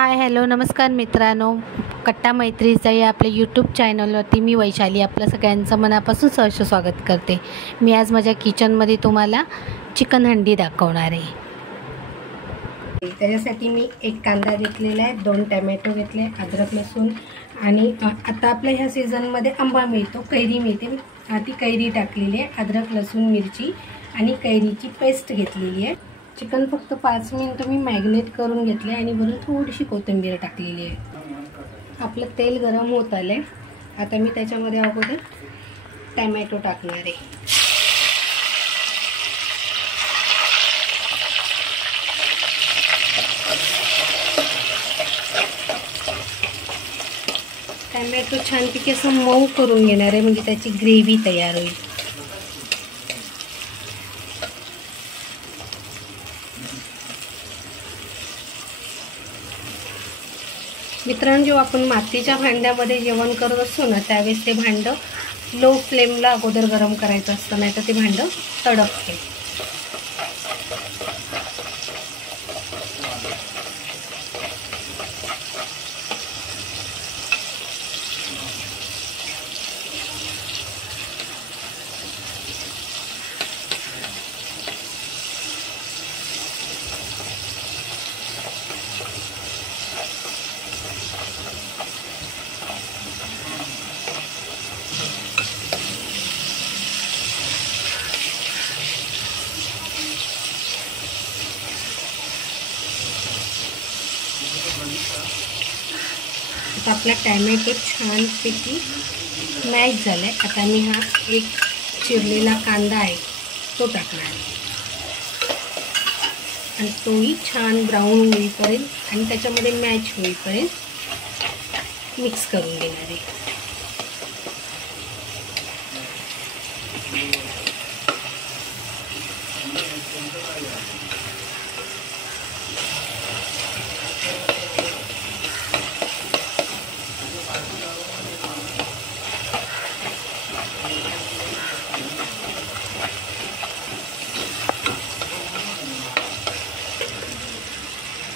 Hi hello नमस्कार मित्रांनो, कट्टा मैत्रीचा या आपल्या यूट्यूब चॅनलवरती मी वैशाली आपलं सगळ्यांचं मनापासून सहर्ष स्वागत करते। मी आज माझ्या किचनमध्ये तुम्हाला चिकन हंडी दाखवणार आहे। त्याच्यासाठी मी एक कांदा घेतलेला आहे, 2 टोमॅटो घेतले, अद्रक लसूण आणि आता आपल्या ह्या सीझनमध्ये आंबा मिळतो, कैरी मिळते, ती कैरी टाकलेली आहे, अद्रक लसूण मिरची आणि कैरीची पेस्ट घेतलेली आहे। चिकन फक्त 5 मिनिटं मी मॅरिनेट करून घेतले आणि वरून थोडीशी कोथिंबीर टाकलेली आहे। आपलं तेल गरम होत आले, आता मी त्याच्यामध्ये अगोदर टोमॅटो टाकणार आहे। टोमॅटो छानपैकी असं मऊ करून घेणार आहे, म्हणजे त्याची ग्रेव्ही तयार होईल। मित्रांनो, जेव्हा आपण मातीच्या भांड्यामध्ये जेवण करत असतो ना, त्यावेळेस ते भांडं लो फ्लेमला अगोदर गरम करायचं असतं, नाही तर ते भांडं तडकते। आता आपला टोमॅटो छानपैकी मॅश झाला आहे। आता मी हा एक चिरलेला कांदा आहे तो टाकणार आहे आणि तोही छान ब्राऊन होईपर्यंत आणि त्याच्यामध्ये मॅच होईपर्यंत मिक्स करून घेणार आहे।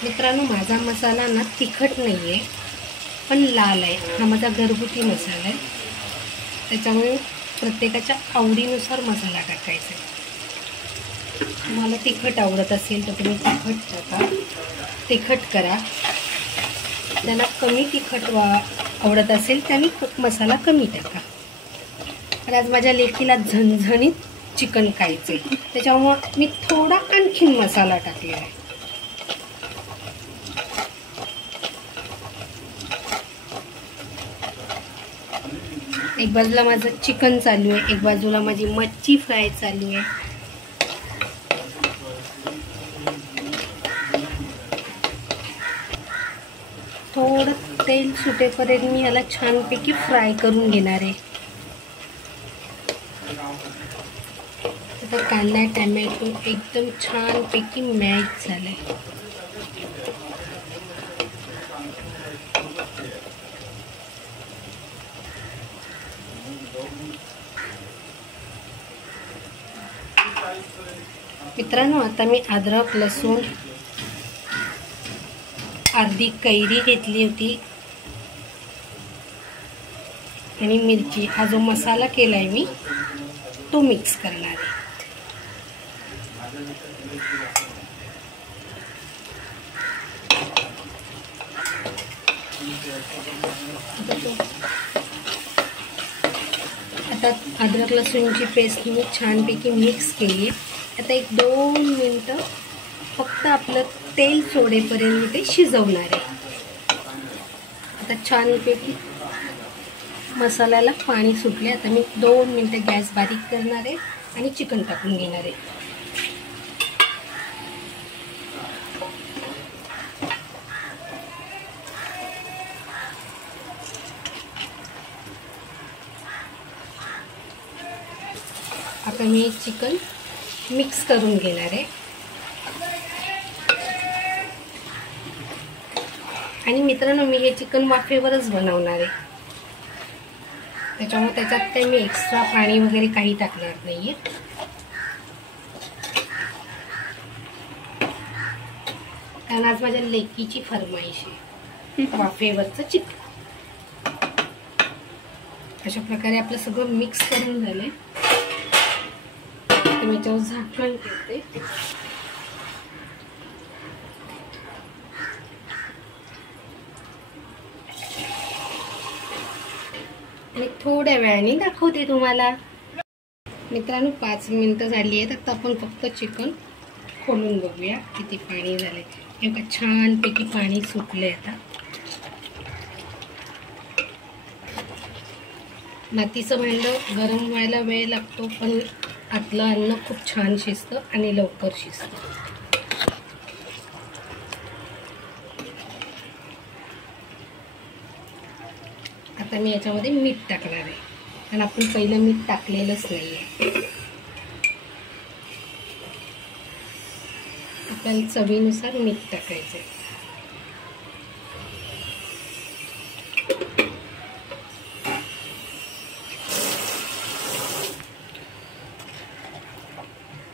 मित्रांनो, माझा मसाला ना तिखट नाही आहे, पण लाल आहे। हा माझा घरगुती मसाला आहे, त्याच्यामुळे प्रत्येकाच्या आवडीनुसार मसाला टाकायचा आहे। तुम्हाला तिखट आवडत असेल तर तुम्ही तिखट टाका, तिखट करा। ज्यांना कमी तिखट आवडत असेल त्यांनी मसाला कमी टाका। तर आज माझ्या लेकीला झणझणीत चिकन खायचं आहे, त्याच्यामुळे मी थोडा आणखीन मसाला टाकलेला आहे। एक बाजूला माझं चिकन चालू आहे, एक बाजूला माझी मच्छी फ्राय चालू आहे। थोडं तेल सुटेपर्यंत मी याला छानपैकी फ्राय करून घेणार आहे। आता कांदा टोमॅटो एकदम छानपैकी मॅच झालाय। मित्रांनो, आता मी अद्रक लसूण, अर्धी कैरी घेतली होती आणि मिरची, हा जो मसाला केलाय मी तो मिक्स करणार आहे। आता अद्रक लसूणची पेस्ट मी छानपैकी मिक्स केली आहे। आता 1-2 मिनटं फक्त आपलं तेल सोडेपर्यंत मी ते शिजवणार आहे। आता छानपैकी मसाल्याला पाणी सुटले, आता मी 2 मिनटं गॅस बारीक करणार आहे आणि चिकन टाकून घेणार आहे। आता मी चिकन मिक्स करून घेणार आहे आणि मित्रांनो, मी हे चिकन वाफेवरच बनवणार आहे, त्याच्यामुळे त्याच्यात काही मी एक्स्ट्रा पाणी वगैरे काही टाकणार नाहीये। कारण आज माझ्या लेकीची फरमाईश आहे। वाफेवरचं चिकन. अशा प्रकारे आपलं सगळं मिक्स करून झालंय. तर मी याच्यावर झाकण ठेवते. आणि थोड्या वेळाने दाखवते तुम्हाला. मित्रांनो 5 मिनिटं झाली आहेत. आता आपण फक्त चिकन खोलून बघूया किती पाणी झालंय. हे बघा छानपैकी पाणी सुटलंय. आता मातीचं भांडं गरम व्हायला वेळ लागतो, पण आतलं अन्न खूप छान शिजतं आणि लवकर शिजतं. आता मी याच्यामध्ये मीठ टाकणार आहे, कारण आपण पहिलं मीठ टाकलेलंच नाहीये. आपल्याला चवीनुसार मीठ टाकायचं आहे.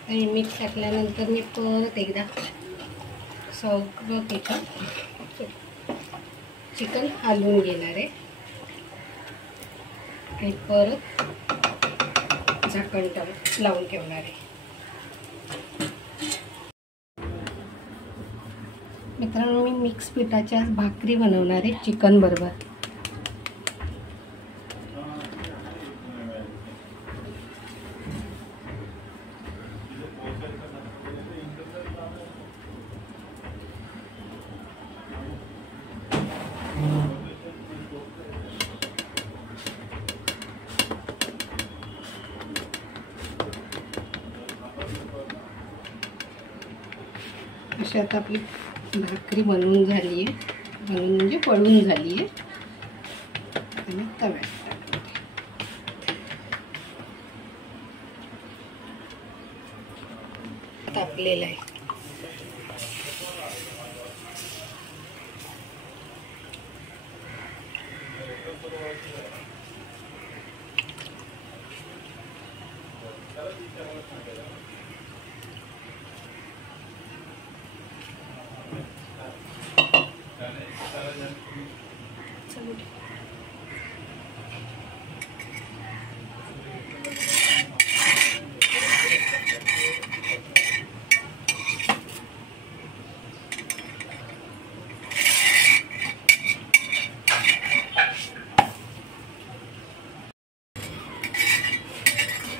आणि मीठ टाकल्यानंतर मी परत एकदा सगळं चिकन हलवून घेणार आहे आणि परत झाकण लावून ठेवणार आहे. मित्रांनो मी मिक्स पिठाच्या भाकरी बनवणार आहे चिकन बरोबर. अशी आता आपली भाकरी बनवून झाली आहे. बनवून म्हणजे पळून झाली आहे. आणि तव्यात तापलेला आहे.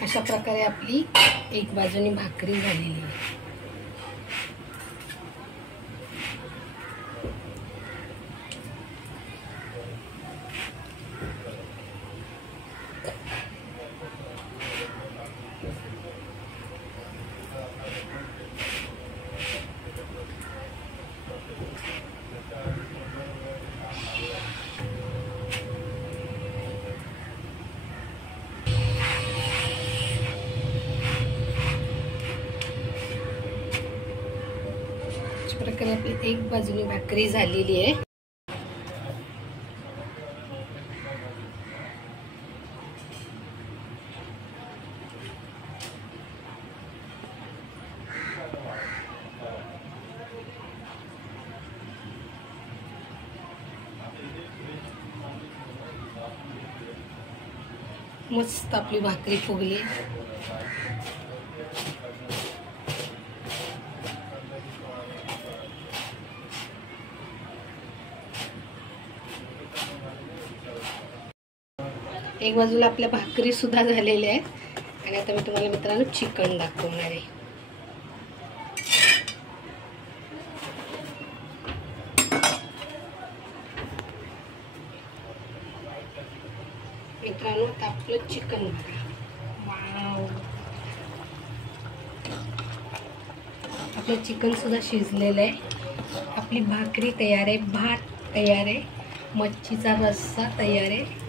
अशा प्रकारे आपली एक बाजूने भाकरी झालेली आहे. प्रकारे आपली एक बाजूने भाकरी झालेली आहे. मस्त आपली भाकरी फुगली. एक बाजूला आपल्या भाकरी सुद्धा झालेल्या आहेत. आणि आता मी तुम्हाला मित्रांनो चिकन दाखवणार आहे. मित्रांनो आता आपलं चिकन बघा. वाव, आपलं चिकन सुद्धा शिजलेलं आहे. आपली भाकरी तयार आहे. भात तयार आहे. मच्छीचा रस्सा तयार आहे.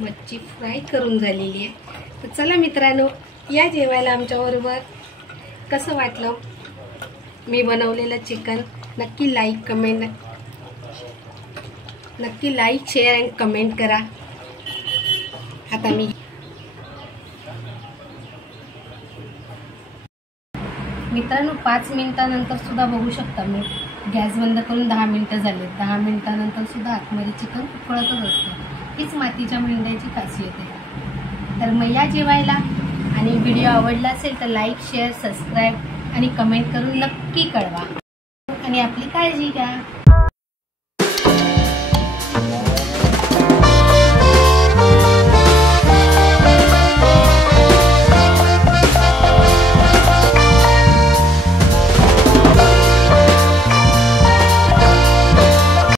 मच्छी फ्राय करून झालेली आहे. तर चला मित्रांनो या जेवायला आमच्याबरोबर. कसं वाटलं मी बनवलेलं चिकन? नक्की लाईक शेअर अँड कमेंट करा. आता मित्रांनो 5 मिनिटानंतर सुद्धा बघू शकता मी गॅस बंद करून 10 मिनिटं झाले. 10 मिनिटानंतर सुद्धा आतमध्ये चिकन उकळतच असतं. हीच मातीच्या मेंढ्याची खासियत आहे. तर मग या जेवायला. आणि व्हिडिओ आवडला असेल तर लाईक, शेअर, सबस्क्राईब आणि कमेंट करून नक्की कळवा. आणि आपली काळजी घ्या.